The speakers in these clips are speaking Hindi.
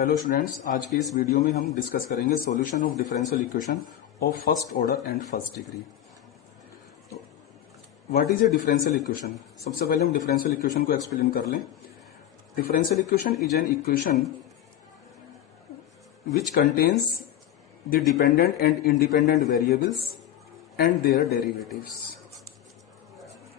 हेलो स्टूडेंट्स, आज के इस वीडियो में हम डिस्कस करेंगे solution of differential equation of first order and first degree. What is a differential equation? सबसे पहले हम डिफरेंशियल इक्वेशन को एक्सप्लेन कर लें। Differential equation is an equation which contains the dependent and independent variables and their derivatives.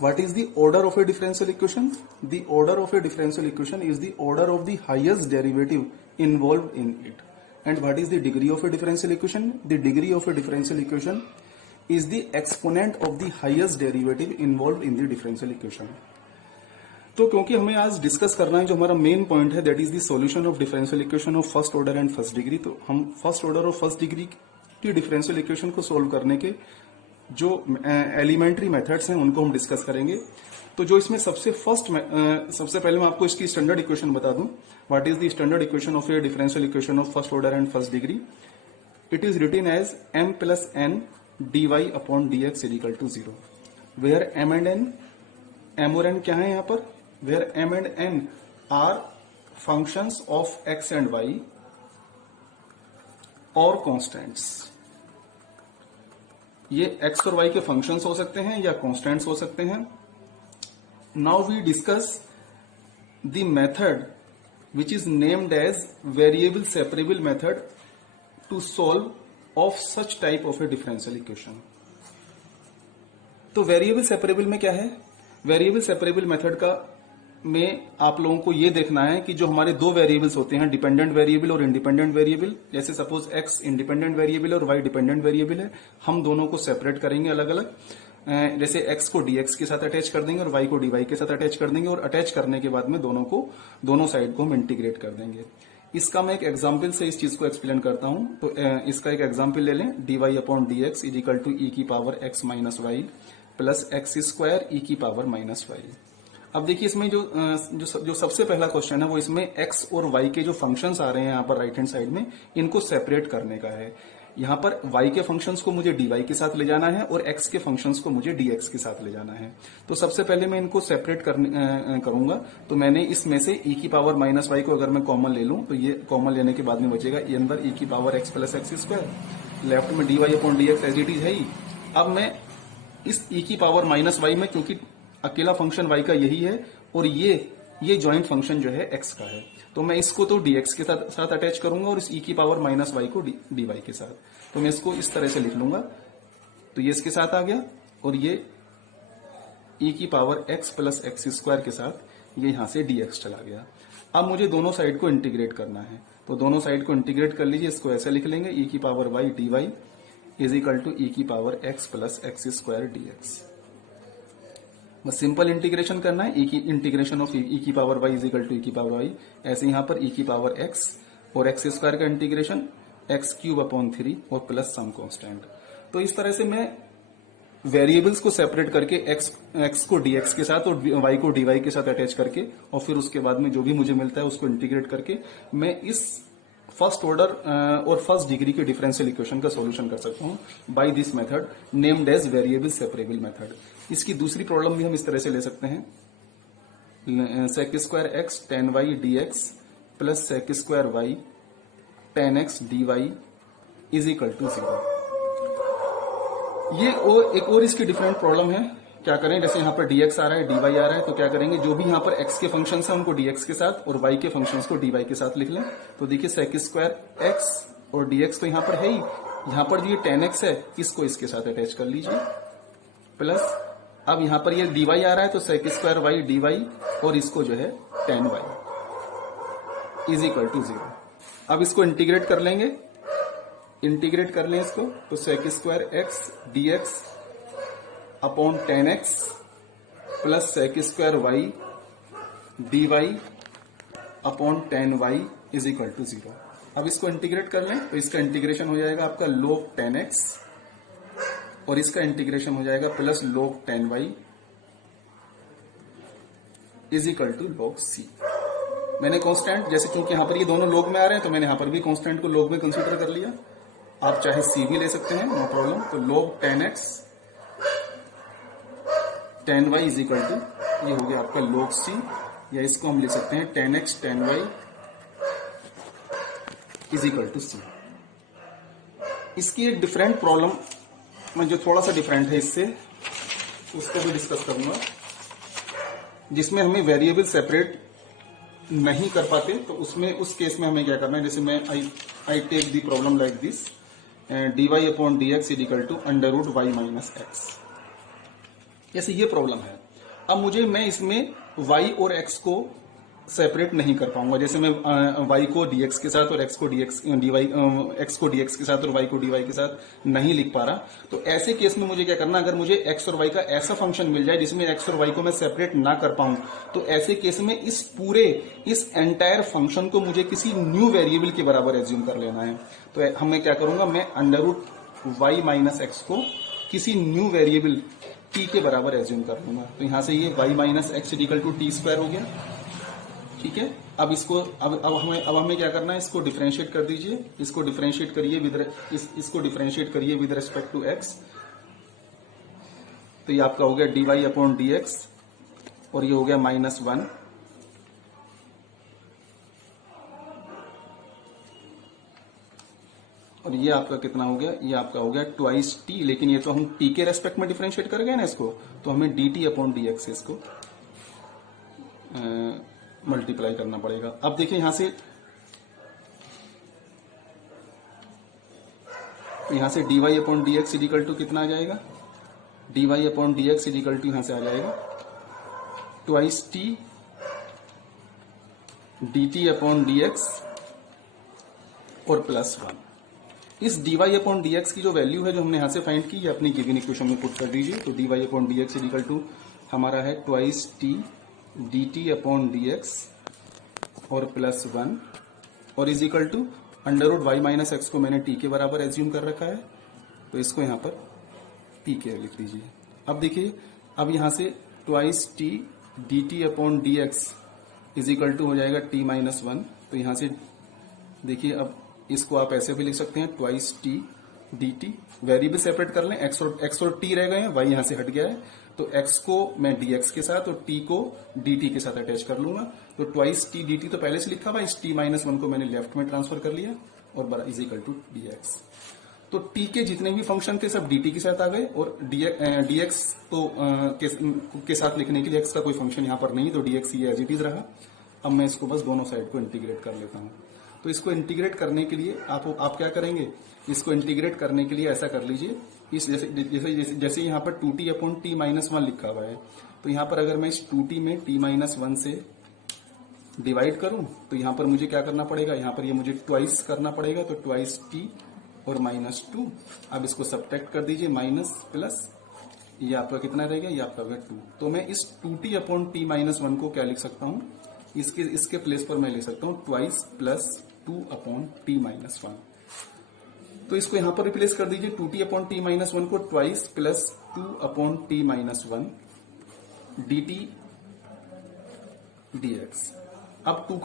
What is the order of a differential equation? The order of a differential equation is the order of the highest derivative involved in it. And what is the degree of a differential equation? The degree of a differential equation is the exponent of the highest derivative involved in the differential equation. तो क्योंकि हमें आज डिस्कस करना है, जो हमारा मेन पॉइंट है that is the solution of differential equation of first order and first degree, तो हम फर्स्ट ऑर्डर और फर्स्ट डिग्री की डिफरेंशियल इक्वेशन को सोल्व करने के जो एलिमेंट्री मेथड्स हैं उनको हम डिस्कस करेंगे। तो जो इसमें सबसे पहले मैं आपको इसकी स्टैंडर्ड इक्वेशन बता दूं। What is the standard equation of a differential equation of first order and first degree? It is written as m plus n dy upon dx is equal to 0, where m and n, m और n क्या है यहाँ पर? Where m and n are functions of x and y और कॉन्स्टेंट्स। ये x और y के फंक्शंस हो सकते हैं या कॉन्स्टेंट्स हो सकते हैं। Now we discuss the method which is named as variable separable method to solve of such type of a differential equation. तो वेरिएबल सेपरेबल में क्या है? वेरिएबल सेपरेबल मेथड का में आप लोगों को ये देखना है कि जो हमारे दो वेरिएबल्स होते हैं, डिपेंडेंट वेरिएबल और इंडिपेंडेंट वेरिएबल, जैसे सपोज x इंडिपेंडेंट वेरिएबल और y डिपेंडेंट वेरिएबल है, हम दोनों को सेपरेट करेंगे अलग अलग। जैसे x को dx के साथ अटैच कर देंगे और y को dy के साथ अटैच कर देंगे, और अटैच करने के बाद में दोनों साइड को हम इंटीग्रेट कर देंगे। इसका मैं एक एग्जाम्पल से इस चीज को एक्सप्लेन करता हूं। तो इसका एक एग्जाम्पल ले लें, dy upon dx is equal to e की power x minus y plus x square e की पावर माइनस वाई। अब देखिए इसमें जो सबसे पहला क्वेश्चन है वो इसमें x और y के जो फंक्शंस आ रहे हैं यहाँ पर राइट हैंड साइड में, इनको सेपरेट करने का है। यहाँ पर y के फंक्शंस को मुझे dy के साथ ले जाना है और x के फंक्शंस को मुझे dx के साथ ले जाना है। तो सबसे पहले मैं इनको सेपरेट करूंगा। तो मैंने इसमें से e की पावर माइनस वाई को अगर मैं कॉमन ले लूं तो ये कॉमन लेने के बाद में बचेगा e अंदर e की power x plus x square, left में dy upon dx as it is है ही। अब मैं इस e की पावर माइनस वाई में, क्योंकि अकेला फंक्शन y का यही है और ये ज्वाइंट फंक्शन जो है x का है, तो मैं इसको तो dx के साथ अटैच करूंगा और इस e की पावर माइनस वाई को dy के साथ। तो मैं इसको इस तरह से लिख लूंगा। तो ये इसके साथ आ गया और ये e की power x plus x square के साथ ये यहां से dx चला गया। अब मुझे दोनों साइड को इंटीग्रेट करना है, तो दोनों साइड को इंटीग्रेट कर लीजिए। इसको ऐसे लिख लेंगे, e की power y dy is equal to e की power x plus x square dx। बस सिंपल इंटीग्रेशन करना है, e की इंटीग्रेशन ऑफ e की power y is equal to e की पावर y। ऐसे यहाँ पर e की पावर x और एक्स स्क्वायर का इंटीग्रेशन एक्स क्यूब अपॉन 3 और प्लस सम कांस्टेंट। तो इस तरह से मैं वेरिएबल्स को सेपरेट करके x को dx के साथ और y को dy के साथ अटैच करके और फिर उसके बाद में जो भी मुझे मिलता है उसको इंटीग्रेट करके मैं इस फर्स्ट ऑर्डर और फर्स्ट डिग्री के डिफरेंशियल इक्वेशन का सॉल्यूशन कर सकता हूं by this method named as variable separable method. इसकी दूसरी प्रॉब्लम भी हम इस तरह से ले सकते हैं, sec square x tan y d x plus sec square y tan x d y is equal to 0। ये एक और इसकी डिफरेंट प्रॉब्लम है। क्या करें, जैसे यहाँ पर dx आ रहा है dy आ रहा है, तो क्या करेंगे, जो भी यहाँ पर x के फंक्शंस हैं उनको dx के साथ और y के फंक्शंस को dy के साथ लिख लें। तो देखिए sec स्क्वायर x और dx तो यहाँ पर है ही, यहाँ पर जो ये tan x है इसको इसके साथ अटैच कर लीजिए, प्लस अब यहाँ पर ये dy आ रहा है तो sec स्क्वायर y dy और इसको जो है tan y is equal to 0। अब इसको इंटीग्रेट कर लेंगे, इंटीग्रेट कर लें इसको, तो sec square x dx upon tan x plus sec square y dy upon tan y is equal to 0। अब इसको इंटीग्रेट कर लें तो इसका इंटीग्रेशन हो जाएगा आपका log टेन एक्स और इसका इंटीग्रेशन हो जाएगा plus log tan y is equal to log c। मैंने कांस्टेंट, जैसे क्योंकि यहां पर ये दोनों log में आ रहे हैं तो मैंने यहां पर भी कांस्टेंट को log में कंसीडर कर लिया। आप चाहे c भी ले सकते हैं, नो प्रॉब्लम। तो log tan x tan y is equal to, ये हो गया आपका log c, या इसको हम ले सकते हैं tan x tan y is equal to c. इसकी एक डिफरेंट प्रॉब्लम में जो थोड़ा सा डिफरेंट है इससे, उसको भी डिस्कस करूंगा, जिसमें हमें वेरिएबल सेपरेट नहीं कर पाते। तो उसमें उस केस में हमें क्या करना है, जैसे मैं I take the problem like this, dy upon dx is equal to under root y minus x. जैसे ये प्रॉब्लम है, अब मैं इसमें y और x को सेपरेट नहीं कर पाऊंगा। जैसे मैं y को dx के साथ और x को dx x को dx के साथ और y को dy के साथ नहीं लिख पा रहा। तो ऐसे केस में मुझे क्या करना, अगर मुझे x और y का ऐसा फंक्शन मिल जाए जिसमें x और y को मैं सेपरेट ना कर पाऊं, तो ऐसे केस में इस एंटायर फंक्शन को मुझे किसी न्यू वेरिएबल के बराबर एज्यूम कर लेना है। तो मैं क्या करूंगा, मैं under root y minus x को किसी न्यू वेरिएबल t के बराबर एज्यूम कर लूंगा। तो यहां से ये y minus x equal to t square हो गया। ठीक है, अब इसको अब हमें क्या करना है, इसको डिफरेंशिएट कर दीजिए। इसको डिफरेंशिएट करिए इसको डिफरेंशिएट करिए विद रेस्पेक्ट टू x। तो ये आपका हो गया dy अपॉन dx और ये हो गया -1। और ये आपका कितना हो गया, ये आपका हो गया ट्वाइस t, लेकिन ये तो हम t के रेस्पेक्ट में डिफरेंशिएट कर गए ना इसको, तो हमें dt अपॉन dx इसको मल्टीप्लाई करना पड़ेगा। अब देखिए यहां से dy upon dx equal to कितना आ जाएगा, dy upon dx equal to यहां से आ जाएगा ट्वाइस t dt अपॉन dx और +1। इस dy अपॉन dx की जो वैल्यू है जो हमने यहां से फाइंड की, ये अपनी गिवन इक्वेशन में पुट कर दीजिए। तो dy upon dx equal to हमारा है ट्वाइस t dt अपॉन dx और +1 और is equal to under root y minus x को मैंने t के बराबर एज्यूम कर रखा है, तो इसको यहां पर p के लिख दीजिए। अब देखिए, अब यहां से ट्वाइस t dt अपॉन dx इज इक्वल टू हो जाएगा t-1। तो यहां से देखिए, अब इसको आप ऐसे भी लिख सकते हैं twice t dt, variable separate कर लें, x और t रह गए हैं, y यहां से हट गया है, तो x को मैं dx के साथ और t को dt के साथ अटैच कर लूंगा। तो ट्वाइस t dt तो पहले से लिखा हुआ, इस t-1 को मैंने लेफ्ट में ट्रांसफर कर लिया और बड़ा इज इक्वल टू dx। तो t के जितने भी फंक्शन थे सब dt के साथ आ गए और dx तो के साथ लिखने के लिए x का कोई फंक्शन यहां पर नहीं, तो dx ये एज इट इज रहा। अब मैं इसको बस दोनों साइड को इंटीग्रेट कर लेता हूं। तो इसको इंटीग्रेट करने के लिए आप क्या करेंगे, इसको इंटीग्रेट करने के लिए ऐसा कर लीजिए, इस जैसे यहाँ पर 2t अपॉन t-1 लिखा हुआ है, तो यहाँ पर अगर मैं इस 2t में t-1 से डिवाइड करूं तो यहाँ पर मुझे क्या करना पड़ेगा, यहाँ पर ये मुझे ट्वाइस करना पड़ेगा, तो ट्वाइस t और -2। अब इसको सब्ट्रैक्ट कर दीजिए, माइनस प्लस, ये आपका कितना रहेगा, ये आपका होगा 2। तो मैं इस 2t अपॉन t-1 को क्या लिख सकता हूँ, इसके प्लेस पर मैं लिख सकता हूँ ट्वाइस प्लस 2 अपॉन t-1। तो इसको यहां पर रिप्लेस कर दीजिए, 2t अपॉन t-1 को twice plus 2 upon t-1 dt dx। अब 2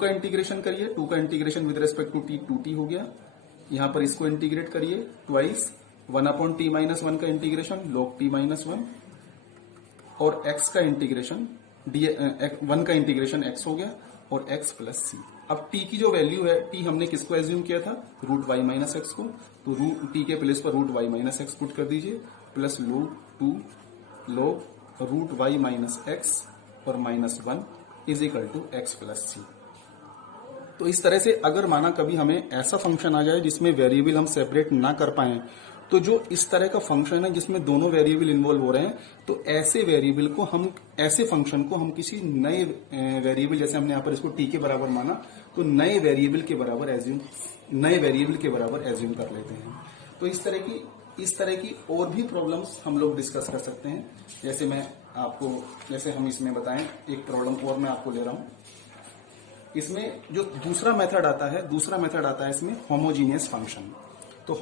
का इंटीग्रेशन करिए, 2 का integration with respect to t 2t हो गया। यहां पर इसको इंटीग्रेट करिए, ट्वाइस 1 अपॉन t-1 का इंटीग्रेशन log t-1 और x का इंटीग्रेशन 1 का इंटीग्रेशन x हो गया और x प्लस सी। अब t की जो वैल्यू है, t हमने किसको एज्यूम किया था, रूट वाई माइनस एक्स को, तो t के प्लेस पर root y minus x put कर दीजिए, plus log root y minus x और -1 is equal to x plus c. तो इस तरह से अगर माना कभी हमें ऐसा फंक्शन आ जाए जिसमें वेरिएबल हम सेपरेट ना कर पाए, तो जो इस तरह का फंक्शन है जिसमें दोनों वेरिएबल इन्वॉल्व हो रहे हैं, तो ऐसे फंक्शन को हम किसी नए वेरिएबल, जैसे हमने यहाँ पर इसको t के बराबर माना, तो नए वेरिएबल के बराबर एज्यूम कर लेते हैं। तो इस तरह की और भी प्रॉब्लम्स हम लोग डिस्कस कर सकते हैं। जैसे हम इसमें बताएं, एक प्रॉब्लम और मैं आपको ले रहा हूं। इसमें जो दूसरा मेथड आता है इसमें होमोजीनियस फंक्शन। तो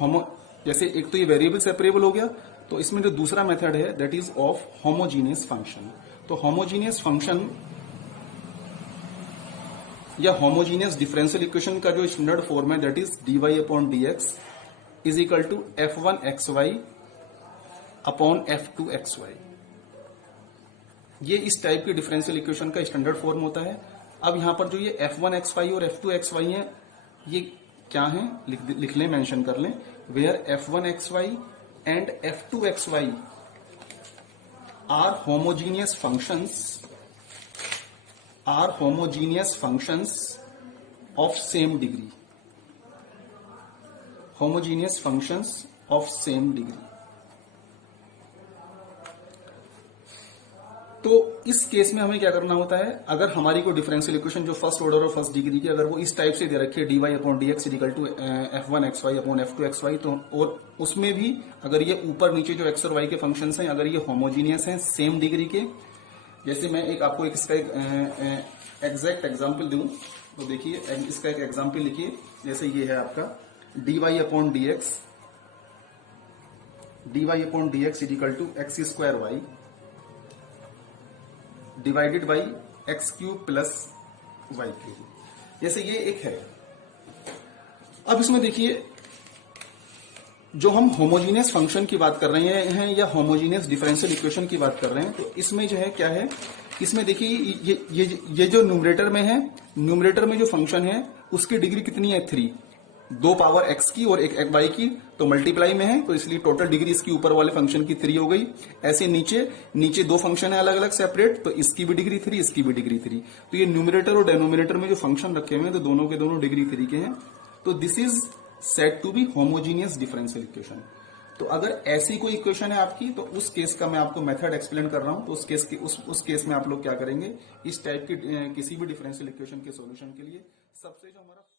जैसे एक तो ये वेरिएबल सेपरेबल हो गया, तो इसमें जो दूसरा मेथड है that is of homogeneous function. तो होमोजीनियस फंक्शन या होमोजीनियस डिफरेंशियल इक्वेशन का जो स्टैंडर्ड फॉर्म है that is dy upon dx is equal to f1xy upon f2xy। ये इस टाइप की डिफरेंशियल इक्वेशन का स्टैंडर्ड फॉर्म होता है। अब यहां पर जो ये f1xy और f2xy है, ये क्या है, लिख लें, मेंशन कर लें, where f1xy and f2xy are homogeneous functions of same degree, homogeneous functions of same degree. तो इस केस में हमें क्या करना होता है, अगर हमारी कोई डिफरेंशियल इक्वेशन जो फर्स्ट ऑर्डर और फर्स्ट डिग्री की अगर वो इस टाइप से दे रखी है dy upon dx equal to f1xy upon f2xy, तो और उसमें भी अगर ये ऊपर नीचे जो x और y के फंक्शंस हैं अगर ये होमोजीनियस हैं सेम डिग्री के, जैसे मैं एक आपको इसका एक एग्जैक्ट एग्जाम्पल दूं तो देखिए इसका एक एग्जाम्पल लिखिए, जैसे ये है आपका dy upon dx equal to x square y divided by x cube plus y cube, जैसे ये एक है। अब इसमें देखिए जो हम होमोजीनियस फंक्शन की बात कर रहे हैं या होमोजीनियस डिफरेंशियल इक्वेशन की बात कर रहे हैं, तो इसमें जो है क्या है, इसमें देखिए ये जो न्यूमरेटर में है, न्यूमरेटर में जो फंक्शन है उसकी डिग्री कितनी है 3, 2 पावर x की और एक y की, तो मल्टीप्लाई में है तो इसलिए टोटल डिग्री इसकी ऊपर वाले फंक्शन की 3 हो गई। ऐसे नीचे 2 फंक्शन है अलग अलग सेपरेट, तो इसकी भी डिग्री 3, इसकी भी डिग्री 3। तो ये न्यूमरेटर और डेनोमिनेटर में जो फंक्शन रखे हुए हैं तो दोनों के दोनों डिग्री 3 के हैं, तो this is said to be homogeneous differential equation. तो अगर ऐसी कोई इक्वेशन है आपकी तो उस केस का मैं आपको मेथड एक्सप्लेन कर रहा हूं, तो उस केस में आप लोग क्या करेंगे, इस टाइप की किसी भी डिफरेंशियल इक्वेशन के सॉल्यूशन के लिए सबसे जो हमारा